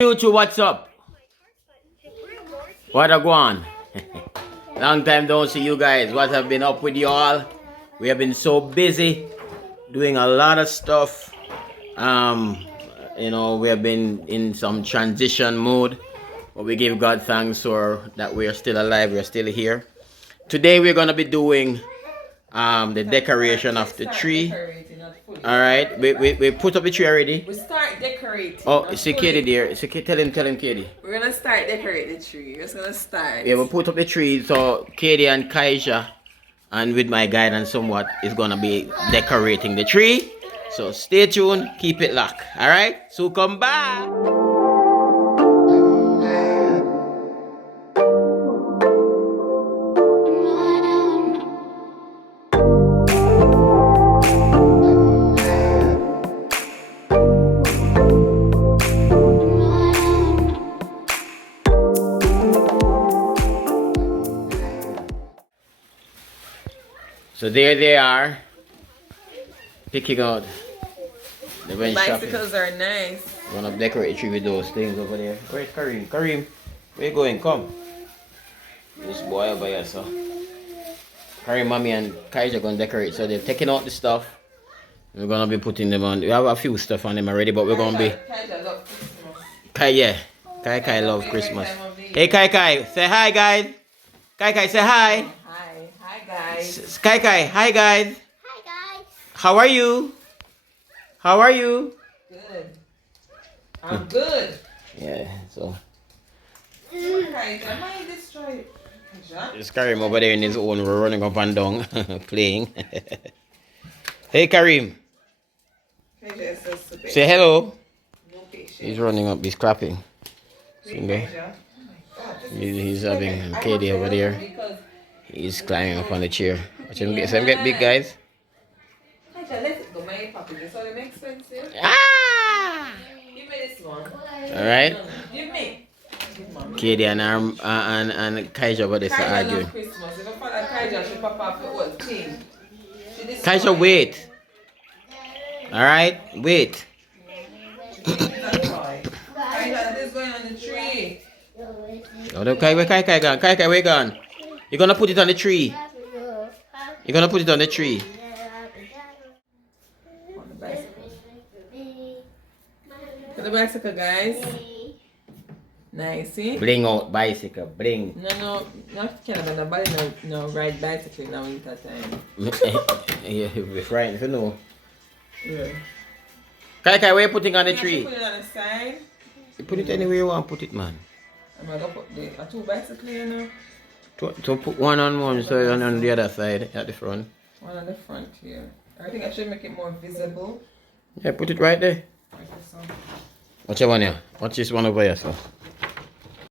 YouTube, what's up? What a go on? Long time don't see you guys. What have been up with you all? We have been so busy doing a lot of stuff. We have been in some transition mode, but we give God thanks for that we are still alive. We are still here. Today we're gonna be doing the decoration of the tree. All right, we put up the tree already. We start decorating. Oh, it's a Katie there. It's a tell him, Katie. We're gonna start decorating the tree. We're just gonna start. Yeah, we put up the tree. So Katie and Kaija, and with my guidance somewhat, is gonna be decorating the tree. So stay tuned, keep it locked. All right. So come back. So there they are, picking out. They went bicycles shopping. are nice. Wanna decorate the tree with those things over there. Where's Kareem? Kareem, where you going? Come. This boy over here, so. Kareem, mommy, and Kaija gonna decorate. So they're taking out the stuff. We're gonna be putting them on. We have a few stuff on them already, but we're gonna be. Kaija love Christmas. Yeah. Kai love Christmas. Hey Kai, say hi guys. Kai, say hi. Hi guys. Kai, hi guys. Hi guys. How are you? How are you? Good. I'm good. Yeah, so. Kaija, am I destroyed? Just Kareem over there in his own, running up and down, playing. Hey Kareem. Kaija is so stupid. Say hello. No patience. He's running up, he's clapping. See there? Kaija. Oh my God, He's having Katie over there. because He's climbing up on the chair. Watch him get big, guys. Kaija, let it go. My puppy. This one is expensive. Ah! Give me this one. Alright. Give me. Give mommy. Katie and Kaija over there Kaija arguing. love Christmas. If I follow Kaija, she pop off the whole thing. She destroy Kaija, it. wait. Alright, wait. Kaija, this is going on the tree. Oh, no, Kai, where gone? You're gonna put it on the tree. You're gonna put it on the tree. On the bicycle. For the bicycle, guys. Nice, see? Bling out bicycle, bling. No, not Canada. Nobody no ride bicycle now winter time. Yeah, you'll be frightened if you know. Yeah. Kai, where you putting on the You tree? put it on the side. You put it anywhere you want to put it, man. I'm gonna put the two bicycle, you know. To put one on one side and on the other side at the front. One on the front here. I think I should make it more visible. Yeah, put it right there. Like this one. Watch that one here. Watch this one over here, so.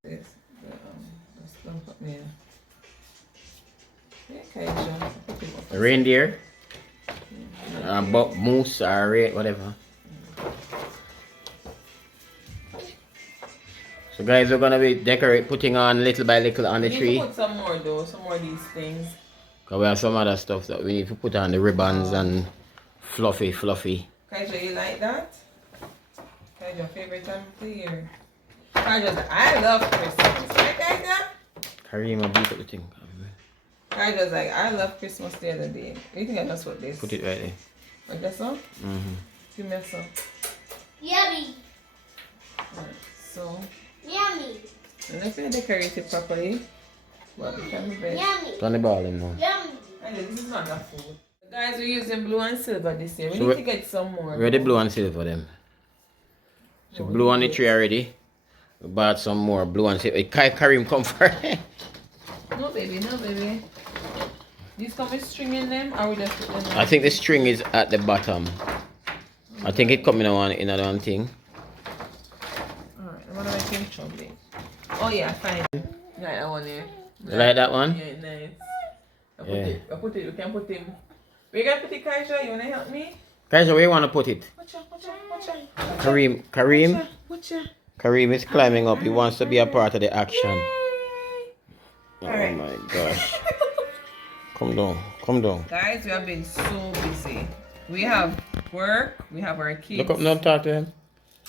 This. Just don't put me in. Yeah, Kaija. Put it up. A reindeer. Moose or whatever. So guys, we're gonna be putting on little by little on the We need tree. to put some more though, some more of these things. Cause we have some other stuff that we need to put on the ribbons and fluffy. Kaija, you like that? Kaija, favorite time of the year. Kaija, I love Christmas. Right, Kaija? Karima beat up the thing. Kaija's like, I love Christmas the other day. You think I just put this? Put it right there. Like that song? Mm-hmm. Give me a song. Yummy. Alright, so. Yummy. And if you decorate it properly, well, it can be best. Yummy. Turn the ball in now. Yummy. This is not enough food. Guys, we're using blue and silver this year. We So need to get some more. Where the blue and silver them? So blue on the tree already. We bought some more blue and silver. Kareem come for it. No, baby, no, baby. These come with string in them, or we just put them I think the string is at the bottom. I think it come in one thing. Alright, I'm gonna make him chubby. Oh, yeah, fine. Like that one there. You like that one? Yeah, nice. I Yeah. put it, we can put him. Where you gonna put it, Kaija? You wanna help me? Guys, where you want to put it? Watch out. Kareem? Kareem is climbing up. He wants to be a part of the action. Oh Alright. my gosh. Come down. Guys, we have been so busy. We have work, we have our kids. Look up now, talk to him.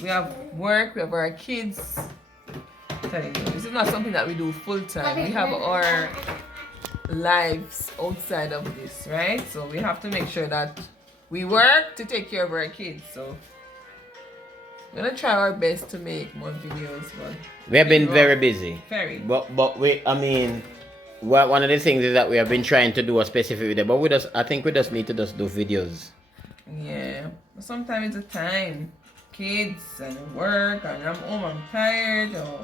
We have work, we have our kids. Telling you, this is not something that we do full time. We have our lives outside of this, right? So we have to make sure that we work to take care of our kids. So we're gonna try our best to make more videos, but We have been very busy. very. But we, I mean, one of the things is that we have been trying to do a specific video, but I think we just need to just do videos. Yeah, but sometimes it's a time. Kids and work, and I'm home, I'm tired. Or...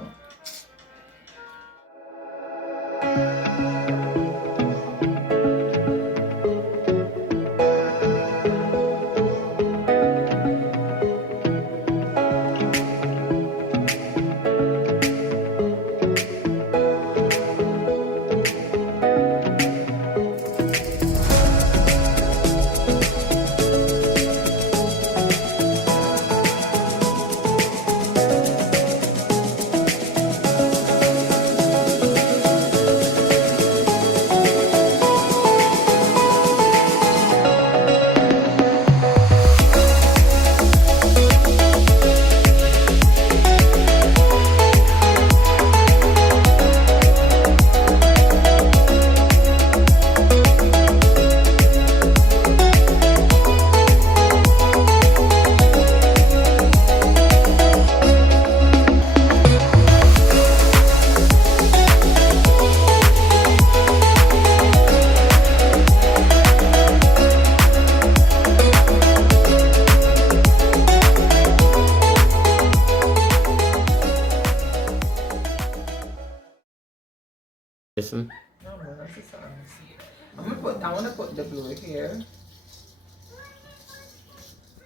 Listen. No, no, that's the song. I wanna put the blue here.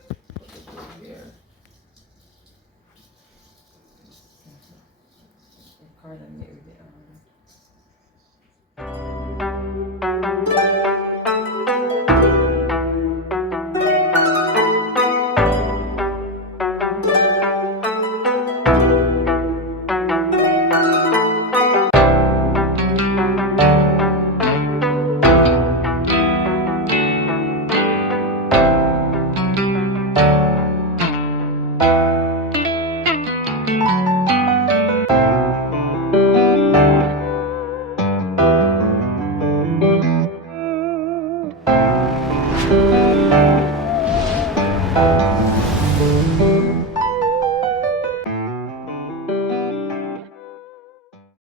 Put the blue here. Kind of near there.